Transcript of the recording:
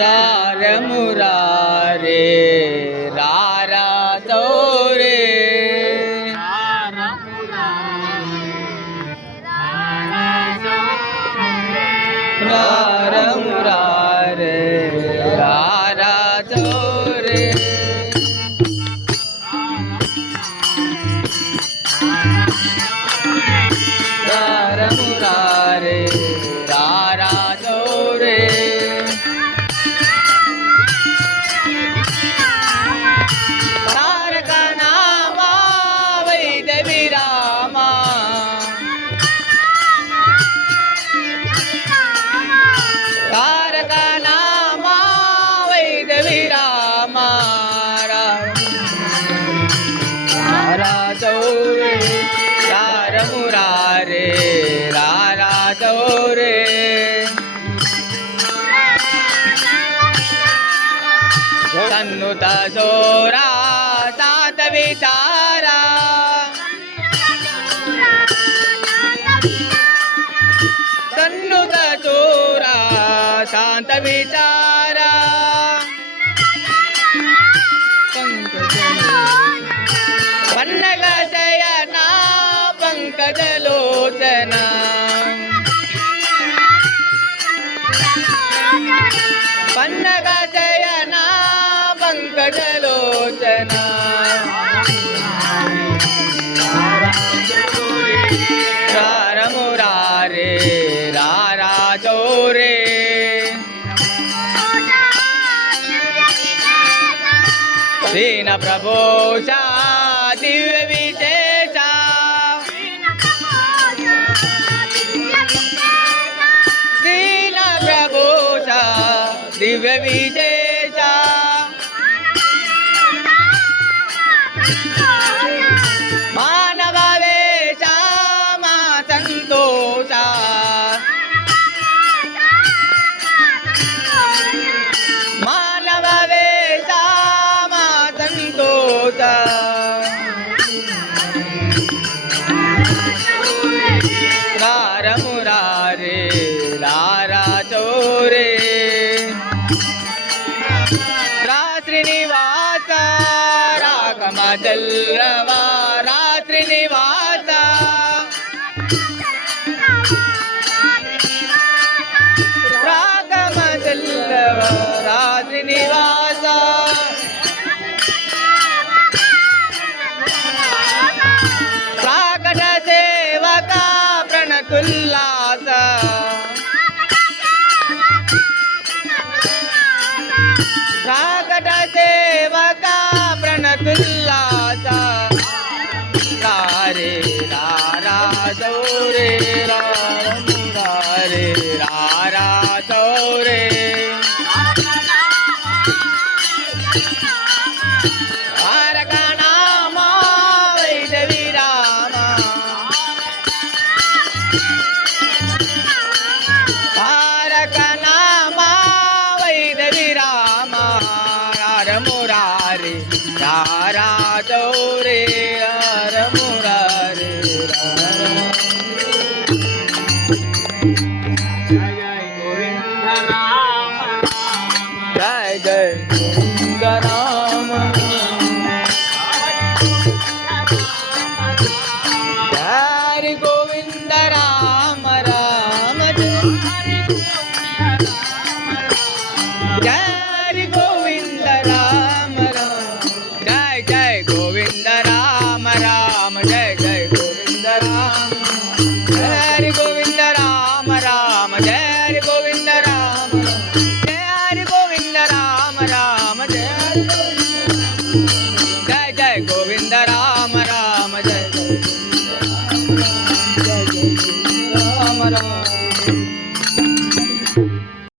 रार मुरारे रारा चौरे रार मुरारे रारा चौरे रार मुरारे रारा चौरे तारका नामा वैद विरामा तारका नामा वैद विरामा रारा चौरे रार मुरारे रारा चौरे सन्नुत सोरा सात विचारा सन्नुत चोरा शांत विचारा पन्नग शयना पंकज लोचना पन्नग शयना पंकज लोचना रार मुरारे रारा चौरे दीन प्रभोषा दिव्य विशेषा दीन प्रभोषा दिव्य विशेषा मानव वेशा मा संतोषा मानव वेशा मा संतोषा रार मुरारे रारा चौरे श्रीनिवास रागमा चल्लवा श्रीनिवास रागमा चल्लवा श्रीनिवास प्राकट सेवका प्रणतुल्लास प्राकट सेवका प्रणतुल्लासा रारे रारा चौरे रार मुरारे रारा चौरे तारका नामा वैद विरामा तारका नामा वैद विरामा रार मुरारे रारा चौरे रार मुरारे जय जय गोविंद राम हरि गोविंद राम राम जय गोविंद राम राम जय जय गोविंद राम राम जय जय गोविंद राम हरि गोविंद राम राम जय गोविंद राम जय गोविंद राम राम जय जय गोविंद राम